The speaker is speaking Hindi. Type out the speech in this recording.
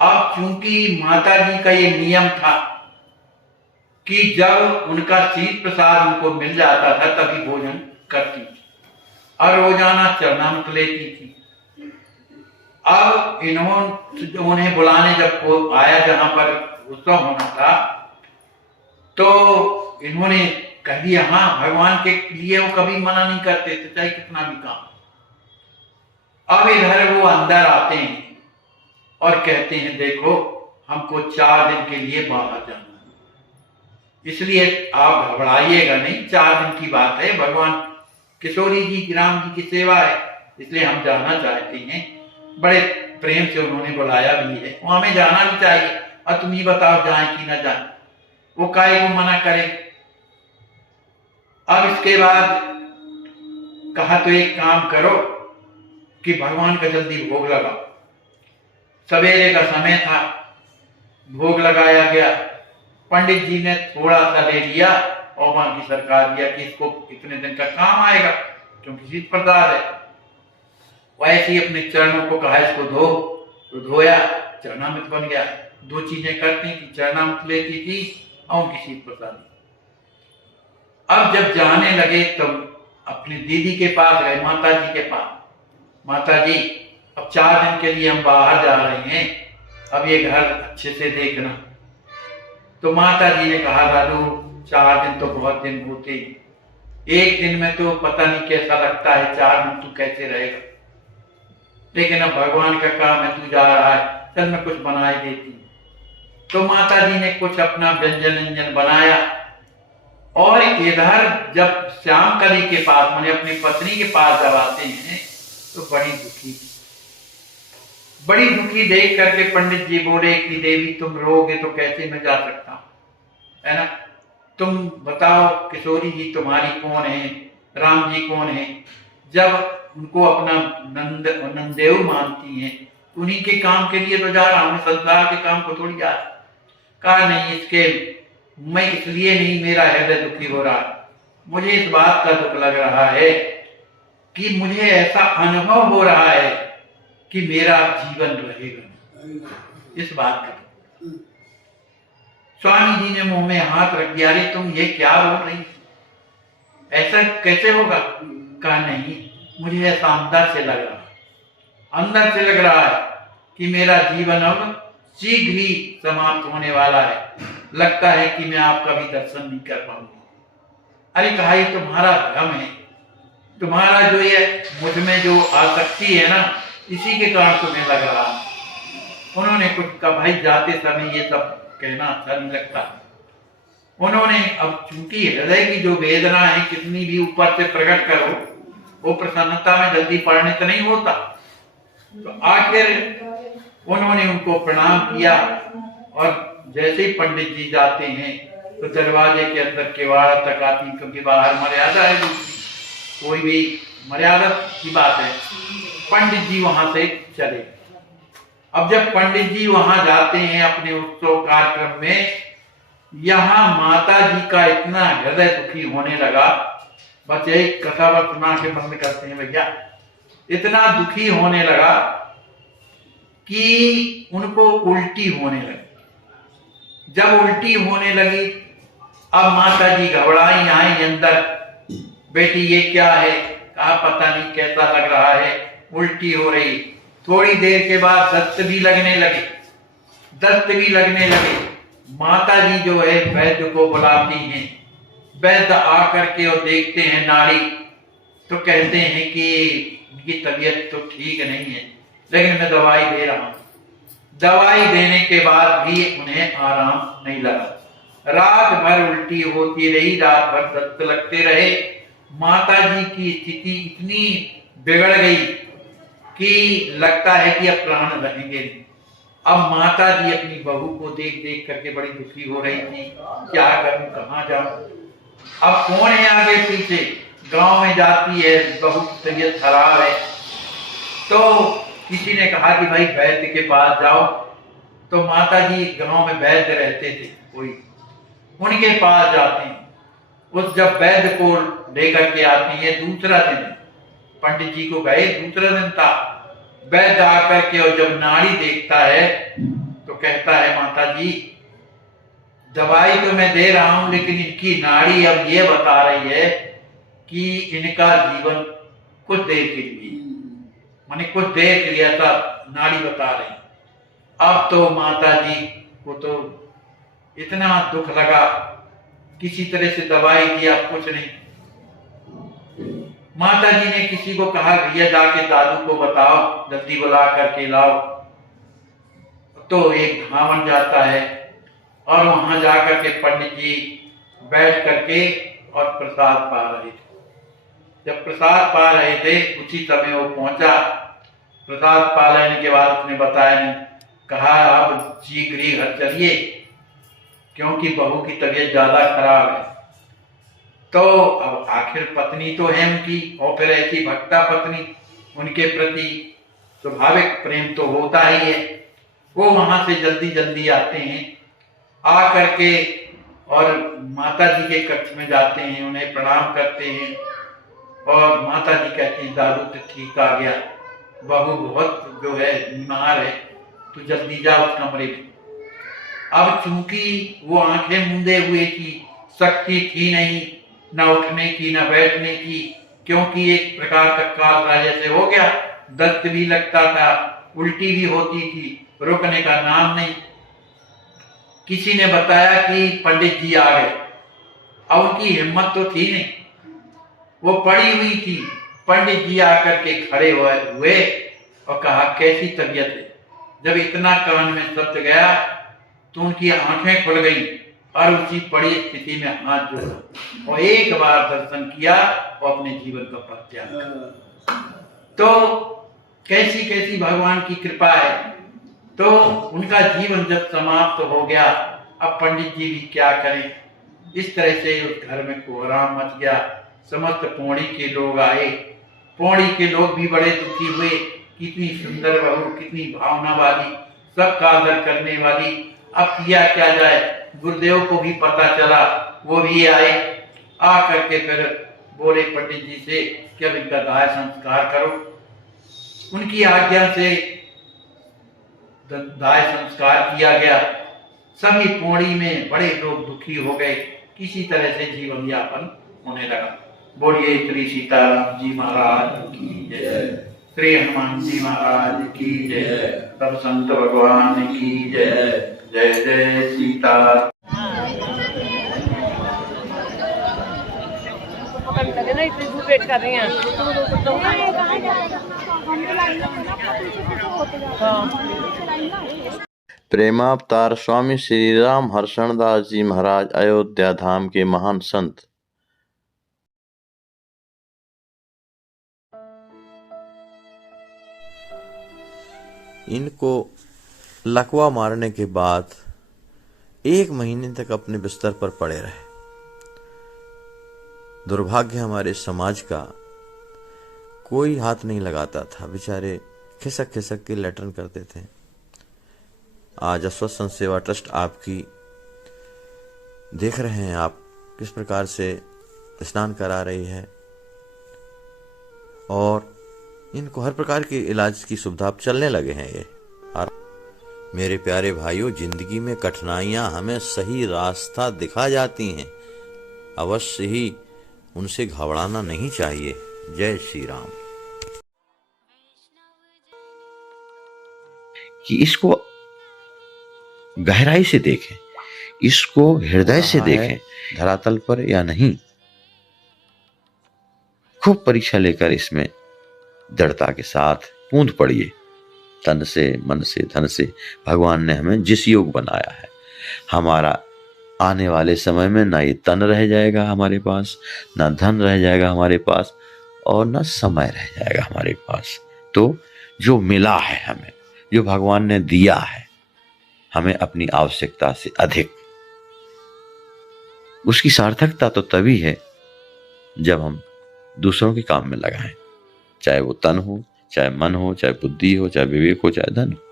अब चूंकि माता जी का ये नियम था कि जब उनका शीत प्रसाद उनको मिल जाता था तभी भोजन करती थी और रोजाना चरणामृत लेती थी। अब उन्हें बुलाने जब को आया जहां पर उत्सव होना था तो इन्होंने कह दिया हाँ भगवान के लिए वो कभी मना नहीं करते थे चाहे कितना भी काम। अब इधर वो अंदर आते हैं और कहते हैं देखो हमको 4 दिन के लिए बाहर जाना है, इसलिए आप घबराइएगा नहीं, 4 दिन की बात है, भगवान किशोरी जी राम जी की सेवा है इसलिए हम जाना चाहते हैं। बड़े प्रेम से उन्होंने बुलाया भी है, वो हमें जाना भी चाहिए, और तुम ही बताओ जाए कि ना जाए, वो काहे को मना करे। अब इसके बाद कहा तो एक काम करो कि भगवान का जल्दी भोग लगाओ। सवेरे का समय था, भोग लगाया गया, पंडित जी ने थोड़ा सा ले लिया और बाकी सरकार दिया कि इसको इतने दिन का काम आएगा क्योंकि शीत प्रसाद है। वैसे ही अपने चरणों को कहा इसको धो, तो धोया, चरणामृत बन गया। 2 चीजें करती थी, चरणामृत लेती थी और उनकी शीत प्रसाद। अब जब जाने लगे तब अपनी दीदी के पास गए, माता जी के पास, माता जी अब 4 दिन के लिए हम बाहर जा रहे हैं, अब ये घर अच्छे से देखना। तो माता जी ने कहा दादू 4 दिन तो बहुत दिन होते, एक दिन में तो पता नहीं कैसा लगता है, 4 दिन तू कैसे रहेगा, लेकिन अब भगवान का काम है, तू जा रहा है, चल मैं कुछ बना ही देती। तो माता जी ने कुछ अपना व्यंजन बनाया और इधर जब श्यामकली के पास मैंने अपनी पत्नी के पास जब आते हैं तो बड़ी दुखी देख करके पंडित जी बोले कि देवी तुम रोगे तो कैसे मैं जा सकता हूं, है ना, तुम बताओ किशोरी जी तुम्हारी कौन है, राम जी कौन है। जब उनको अपना नंदेव मानती हैं, उन्हीं के काम के लिए तो जा रहा हूं, संसार के काम को थोड़ी जा रहा। कहा नहीं, इसके मैं इसलिए नहीं, मेरा हृदय दुखी हो रहा है, मुझे इस बात का दुख लग रहा है कि मुझे ऐसा अनुभव हो रहा है कि मेरा जीवन रहेगा, इस बात का। स्वामी जी ने मुंह में हाथ रख दिया, अरे तुम ये क्या बोल रही, ऐसा कैसे होगा। कहा नहीं, मुझे ऐसा अंदर से लग रहा है, अंदर से लग रहा है कि मेरा जीवन अब शीघ्र ही समाप्त होने वाला है, लगता है कि मैं आपका भी दर्शन नहीं कर पाऊंगा। अरे कहा ये तुम्हारा भ्रम है, तुम्हारा जो ये मुझ में जो आसक्ति है ना, इसी के कारण तुम्हें लग रहा है। उन्होंने कुछ कहा, भाई जाते समय ये सब कहना अच्छा नहीं लगता। उन्होंने अब चूंकि हृदय की जो वेदना है कितनी भी ऊपर से प्रकट करो, वो प्रसन्नता में जल्दी पड़ने तो नहीं होता। तो आखिर उन्होंने उनको प्रणाम किया और जैसे ही पंडित जी जाते हैं तो दरवाजे के अंदर किवाड़ तक आती, क्योंकि बाहर मर्यादा है, कोई भी मर्यादा की बात है। पंडित जी वहां से चले। अब जब पंडित जी वहां जाते हैं अपने उत्सव कार्यक्रम में, यहाँ माता जी का इतना हृदय दुखी होने लगा, बस एक कथा बस सुना के बंद करते हैं भैया, इतना दुखी होने लगा कि उनको उल्टी होने लगी। जब उल्टी होने लगी, अब माता जी घबराई, आई अंदर, बेटी ये क्या है, कहा पता नहीं कैसा लग रहा है, उल्टी हो रही। थोड़ी देर के बाद दस्त भी लगने लगे। माता जी जो है वैद्य को बुलाती हैं, वैद्य आकर के और देखते हैं नाड़ी, तो कहते हैं कि इनकी तबीयत तो ठीक नहीं है, लेकिन मैं दवाई दे रहा हूं। दवाई देने के बाद भी उन्हें आराम नहीं लगा, रात भर उल्टी होती रही, रात भर दस्त लगते रहे। माता जी की स्थिति इतनी बिगड़ गई कि लगता है कि अब प्राण रहेंगे नहीं। अब माता जी अपनी बहू को देख देख करके बड़ी दुखी हो रही थी, क्या करूं, कहां जाऊं। अब कौन है आगे पीछे, गांव में जाती है, बहू की तबीयत खराब है, तो किसी ने कहा कि भाई वैद्य के पास जाओ। तो माता जी गांव में वैद्य रहते थे कोई, उनके पास जाते हैं। उस जब वैद्य को लेकर के आती है, दूसरा दिन पंडित जी को गए, दूसरा दिन था, वैद्य आकर के और जब नाड़ी देखता है कहता है माता जी दवाई तो मैं दे रहा हूं, लेकिन इनकी नाड़ी अब ये बता रही है कि इनका जीवन कुछ देर के लिए, माने कुछ देर के लिए, ऐसा नाड़ी बता रही। अब तो माता जी को तो इतना दुख लगा, किसी तरह से दवाई दिया, कुछ नहीं। माता जी ने किसी को कहा भैया जाके दादू को बताओ, जल्दी बुला करके लाओ। तो एक धामन जाता है और वहां जाकर के पंडित जी बैठ करके और प्रसाद पा रहे थे। जब प्रसाद पा रहे थे उसी समय वो पहुंचा। प्रसाद पा लेने के बाद उसने बताया नहीं, कहा अब शीघ्र ही घर चलिए क्योंकि बहू की तबीयत ज्यादा खराब है। तो अब आखिर पत्नी तो है उनकी, और फिर ऐसी भक्ता पत्नी, उनके प्रति स्वाभाविक प्रेम तो होता ही है। वो वहां से जल्दी जल्दी आते हैं, आ करके और माता जी के कक्ष में जाते हैं, उन्हें प्रणाम करते हैं और माता जी कहती हैं दादू तो ठीक आ गया, बहू बहुत जो है बीमार है, तो जल्दी जा उस कमरे में। अब चूंकि वो आंखें मूंदे हुए थी, शक्ति थी नहीं न उठने की न बैठने की, क्योंकि एक प्रकार का काल जैसे हो गया, दस्त भी लगता था, उल्टी भी होती थी, रुकने का नाम नहीं। किसी ने बताया कि पंडित जी आ गए, अब उनकी हिम्मत तो थी नहीं, वो पड़ी हुई थी। पंडित जी आकर के खड़े हुए और कहा कैसी तबीयत है। जब इतना कान में शब्द गया तो उनकी आंखें खुल गई और उसी पड़ी स्थिति में हाथ जोड़ा और एक बार दर्शन किया और अपने जीवन का परित्याग किया। तो कैसी कैसी भगवान की कृपा है। तो उनका जीवन जब समाप्त हो गया, अब पंडित जी भी क्या करें। इस तरह से उस घर में कोहराम मच गया। समस्त पौड़ी के लोग आए, पौड़ी के लोग भी बड़े दुखी हुए, कितनी सुंदर बहू, कितनी भावना वाली, सबका आदर करने वाली, अब किया क्या जाए। गुरुदेव को भी पता चला, वो भी आए, आ करके फिर बोले पंडित जी से कि अब इनका दाह संस्कार करो। उनकी आज्ञा से दाह संस्कार किया गया। सभी पौड़ी में बड़े लोग दुखी हो गए, किसी तरह से जीवन यापन होने लगा। बोलिए श्री सीताराम जी महाराज की जय, श्री हनुमान जी महाराज की जय, सब संत भगवान की जय। जय जय सीता। कर रही हैं। प्रेमावतार स्वामी श्री राम हर्षण दास जी महाराज अयोध्या धाम के महान संत। इनको लकवा मारने के बाद 1 महीने तक अपने बिस्तर पर पड़े रहे। दुर्भाग्य हमारे समाज का, कोई हाथ नहीं लगाता था, बेचारे खिसक खिसक के लेटरन करते थे। आज अस्वस्थ सेवा ट्रस्ट आपकी देख रहे हैं आप किस प्रकार से स्नान करा रही है और इनको हर प्रकार के इलाज की सुविधा अब चलने लगे हैं ये। और मेरे प्यारे भाइयों, जिंदगी में कठिनाइयां हमें सही रास्ता दिखा जाती हैं, अवश्य ही उनसे घबराना नहीं चाहिए। जय श्री राम। कि इसको गहराई से देखें, इसको हृदय से देखें, धरातल पर या नहीं। खूब परीक्षा लेकर इसमें दृढ़ता के साथ कूद पड़िए। तन से, मन से, धन से भगवान ने हमें जिस योग बनाया है, हमारा आने वाले समय में ना ये तन रह जाएगा हमारे पास, ना धन रह जाएगा हमारे पास, और ना समय रह जाएगा हमारे पास। तो जो मिला है हमें, जो भगवान ने दिया है हमें अपनी आवश्यकता से अधिक, उसकी सार्थकता तो तभी है जब हम दूसरों के काम में लगाएं, चाहे वो तन हो, चाहे मन हो, चाहे बुद्धि हो, चाहे विवेक हो, चाहे धन हो।